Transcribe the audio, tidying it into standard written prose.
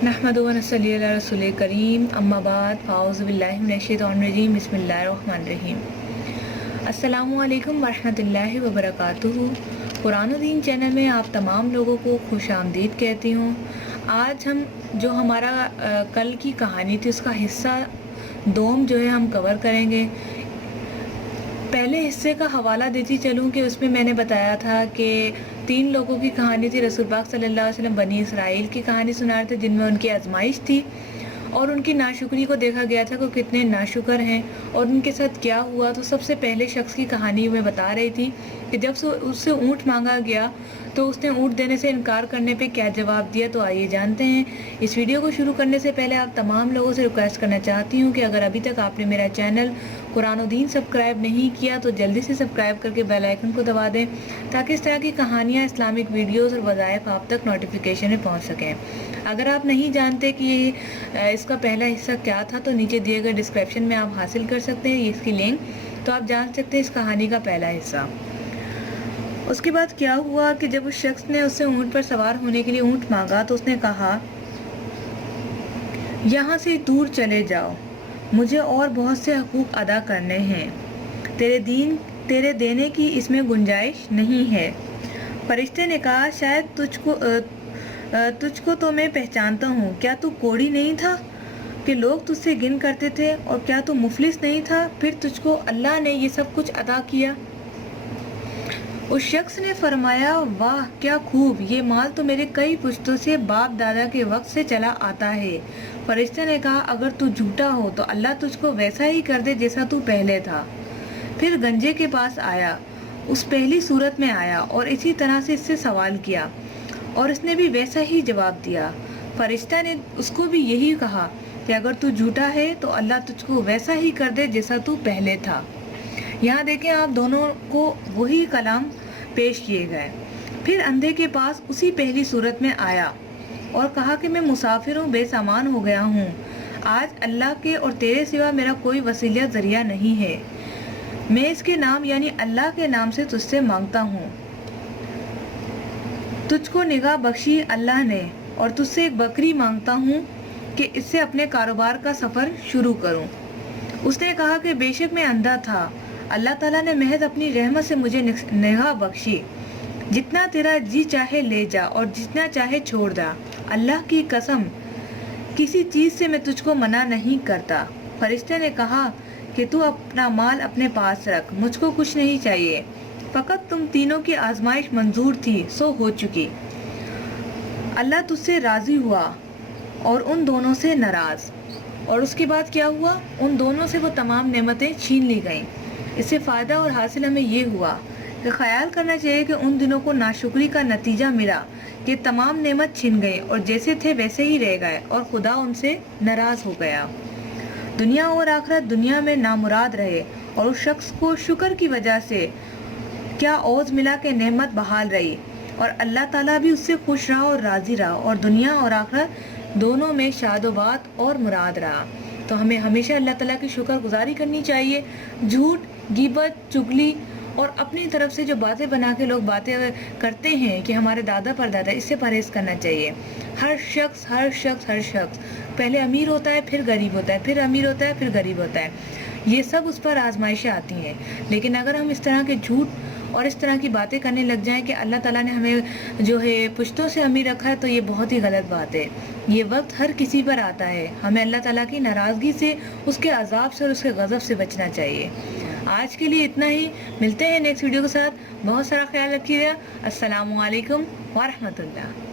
नहमदुहु व नसल्ली अला रसूलिल करीम अम्मा बाद फ़ाऊज़ु बिल्लाहि मिनश शैतानिर रजीम बिस्मिल्लाहिर रहमानिर रहीम। अस्सलामु अलैकुम व रहमतुल्लाहि व बरकातुहू। कुरान और दीन चैनल में आप तमाम लोगों को खुशामदीद कहती हूँ। आज हम जो हमारा कल की कहानी थी उसका हिस्सा दोम जो है हम कवर करेंगे। पहले हिस्से का हवाला देती चलूँ कि उसमें मैंने बताया था कि 3 लोगों की कहानी थी। रसूल पाक सल्लल्लाहु अलैहि वसल्लम बनी इसराइल की कहानी सुना रहे थे जिनमें उनकी आजमाइश थी और उनकी नाशुक्री को देखा गया था कि वो कितने नाशुक्र हैं और उनके साथ क्या हुआ। तो सबसे पहले शख्स की कहानी मैं बता रही थी कि जब उससे ऊँट मांगा गया तो उसने ऊँट देने से इनकार करने पे क्या जवाब दिया। तो आइए जानते हैं। इस वीडियो को शुरू करने से पहले आप तमाम लोगों से रिक्वेस्ट करना चाहती हूँ कि अगर अभी तक आपने मेरा चैनल कुरान और दीन सब्सक्राइब नहीं किया तो जल्दी से सब्सक्राइब करके बेल आइकन को दबा दें ताकि इस तरह की कहानियाँ, इस्लामिक वीडियोज़ और वज़ाइफ आप तक नोटिफिकेशन में पहुँच सकें। अगर आप नहीं जानते कि इसका पहला हिस्सा क्या था तो नीचे दिए गए डिस्क्रिप्शन में आप हासिल कर सकते हैं इसकी लिंक, तो आप जान सकते हैं इस कहानी का पहला हिस्सा। उसके बाद क्या हुआ कि जब उस शख्स ने उससे ऊँट पर सवार होने के लिए ऊँट मांगा तो उसने कहा, यहाँ से दूर चले जाओ, मुझे और बहुत से हकूक़ अदा करने हैं, तेरे देने की इसमें गुंजाइश नहीं है। फरिश्ते ने कहा, शायद तुझको तो मैं पहचानता हूँ, क्या तू कोढ़ी नहीं था कि लोग तुझसे घिन करते थे, और क्या तू मुफलिस नहीं था, फिर तुझको अल्लाह ने ये सब कुछ अता किया। उस शख्स ने फरमाया, वाह क्या खूब, ये माल तो मेरे कई पुश्तों से बाप दादा के वक्त से चला आता है। फरिश्ते ने कहा, अगर तू झूठा हो तो अल्लाह तुझको वैसा ही कर दे जैसा तू पहले था। फिर गंजे के पास आया, उस पहली सूरत में आया और इसी तरह से इससे सवाल किया और इसने भी वैसा ही जवाब दिया। फरिश्ता ने उसको भी यही कहा कि अगर तू झूठा है तो अल्लाह तुझको वैसा ही कर दे जैसा तू पहले था। यहाँ देखें, आप दोनों को वही कलाम पेश किए गए। फिर अंधे के पास उसी पहली सूरत में आया और कहा कि मैं मुसाफिर हूँ, बेसामान हो गया हूँ, आज अल्लाह के और तेरे सिवा मेरा कोई वसीला जरिया नहीं है, मैं इसके नाम यानी अल्लाह के नाम से तुझसे मांगता हूँ। तुझको निगाह बख्शी अल्लाह ने और तुझसे एक बकरी मांगता हूँ कि इससे अपने कारोबार का सफ़र शुरू करूँ। उसने कहा कि बेशक मैं अंधा था, अल्लाह ताला ने महज अपनी रहमत से मुझे निगाह बख्शी, जितना तेरा जी चाहे ले जा और जितना चाहे छोड़ दा, अल्लाह की कसम किसी चीज़ से मैं तुझको मना नहीं करता। फरिश्ते ने कहा कि तू अपना माल अपने पास रख, मुझको कुछ नहीं चाहिए, फ़कत तुम तीनों की आजमाइश मंजूर थी सो हो चुकी। अल्लाह तुझसे राज़ी हुआ और उन दोनों से नाराज़। और उसके बाद क्या हुआ, उन दोनों से वो तमाम नेमतें छीन ली गईं। इससे फ़ायदा और हासिल हमें ये हुआ कि ख्याल करना चाहिए कि उन दिनों को नाशुक्री का नतीजा मिला कि तमाम नेमत छिन गई और जैसे थे वैसे ही रह गए और खुदा उनसे नाराज़ हो गया। दुनिया और आखिरत दुनिया में नामुराद रहे और उस शख्स को शुक्र की वजह से क्या औज़ मिला कि नेमत बहाल रही और अल्लाह ताला भी उससे खुश रहा और राज़ी रहा और दुनिया और आखिरत दोनों में शादोबात और मुराद रहा। तो हमें हमेशा अल्लाह ताला की शुक्रगुजारी करनी चाहिए। झूठ, गिबत, चुगली और अपनी तरफ से जो बातें बना के लोग बातें करते हैं कि हमारे दादा परदादा, इससे परहेज़ करना चाहिए। हर शख्स पहले अमीर होता है, फिर गरीब होता है, फिर अमीर होता है, फिर गरीब होता है। ये सब उस पर आजमाइशें आती हैं। लेकिन अगर हम इस तरह के झूठ और इस तरह की बातें करने लग जाएं कि अल्लाह ताला ने हमें जो है पुश्तों से अमीर रखा है, तो ये बहुत ही गलत बात है। ये वक्त हर किसी पर आता है, हमें अल्लाह ताला की नाराज़गी से, उसके अजाब से और उसके गज़ब से बचना चाहिए। आज के लिए इतना ही, मिलते हैं नेक्स्ट वीडियो के साथ। बहुत सारा ख्याल रखिएगा। अस्सलामु अलैकुम व रहमतुल्लाह।